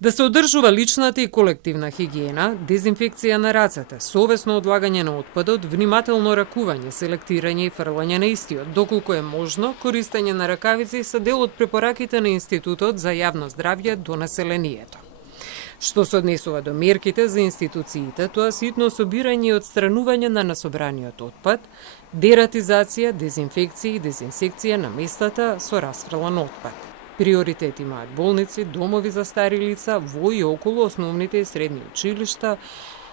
Да се одржува личната и колективна хигиена, дезинфекција на рацете, совесно одлагање на отпадот, внимателно ракување, селектирање и фрлање на истиот, доколку е можно, користење на ракавици се дел од препораките на Институтот за јавно здравје до населението. Што се однесува до мерките за институциите, тоа ситно собирање и отстранување на насобраниот отпад, дератизација, дезинфекција и дезинсекција на местата со расфрлан отпад. Приоритет имаат болници, домови за стари лица во и околу основните и средни училишта,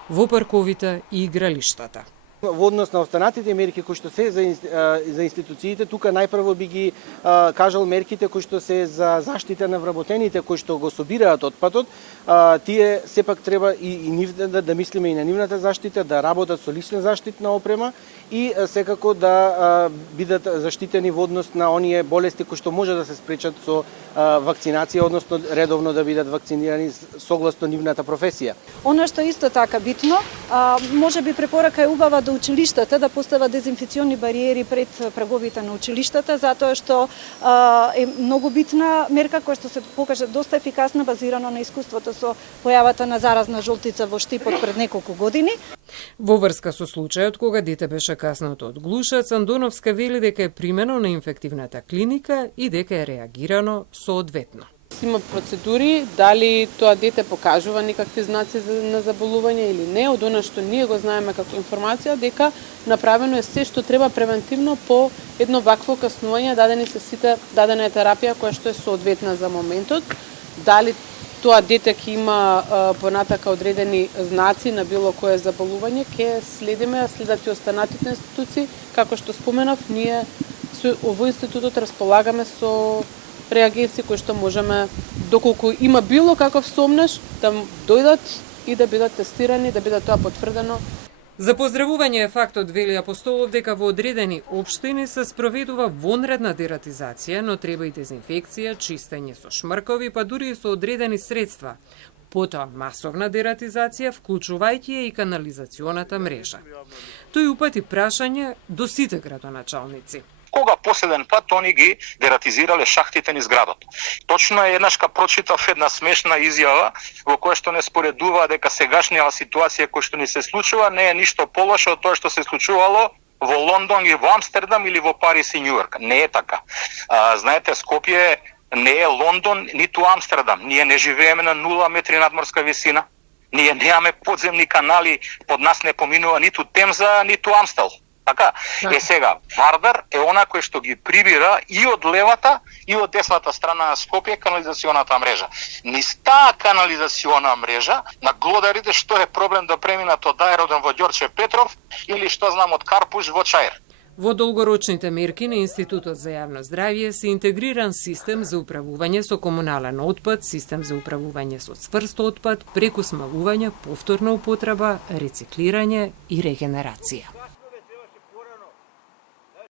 во парковите и игралиштата. Во однос на останатите мерки кои што се за институциите, тука најпрво би ги кажал мерките кои што се за заштита на вработените кои што го собираат отпадот. Тие сепак треба и нив да мислиме и на нивната заштита, да работат со лична заштитна опрема и секако да бидат заштитени во однос на оние болести кои што може да се спречат со вакцинација, односно редовно да бидат вакцинирани согласно нивната професија. Она што исто така битно, можеби препорака е убава до училиштата да постават дезинфекциони бариери пред праговите на училиштата, затоа што е многу битна мерка која што се покажа доста ефикасна, базирано на искуството со појавата на заразна жолтица во Штипот пред неколку години. Во врска со случајот кога дете беше каснато од глушац, Андоновска вели дека е примено на инфективната клиника и дека е реагирано соодветно. Има процедури, дали тоа дете покажува некакви знаци на заболување или не, од она што ние го знаеме како информација, дека направено е се што треба превентивно по едно вакво каснување, дадена е терапија која што е соодветна за моментот. Дали тоа дете ќе има понатака одредени знаци на било кое заболување, ќе следиме, следат и останатите институции, како што споменав, ние во институтот располагаме со реагенси кои што можеме, доколку има било каков сомнеш, да дојдат и да бидат тестирани, да биде тоа потврдено. За поздравување е фактот, вели Апостолов, дека во одредени општини се спроведува вонредна дератизација, но треба и дезинфекција, чистење со шмркови, па дури и со одредени средства. Потоа масовна дератизација, вклучувајќи и канализационата мрежа. Тој упати прашање до сите градоначалници. Кога последен пат они ги дератизирале шахтите низ градот. Точно е еднашка прочитав една смешна изјава во која што не споредува дека сегашниот ситуација која што ни се случува не е ништо полошо од тоа што се случувало во Лондон и во Амстердам или во Париз и Њујорк. Не е така. Знаете, Скопје не е Лондон, ниту Амстердам. Ние не живееме на 0 метри надморска висина. Ние немаме подземни канали, под нас не поминува ниту Темза, ниту Амстел. Така, сега, Вардар е она кој што ги прибира и од левата и од десната страна на Скопје канализационата мрежа. Низ таа канализациона мрежа, на глодарите што е проблем да преминат од аеродром во Ѓорче Петров или што знам од Карпуш во Чаир. Во долгорочните мерки на Институтот за јавно здравје се интегриран систем за управување со комунален отпад, систем за управување со цврст отпад, преку смалување, повторна употреба, рециклирање и регенерација.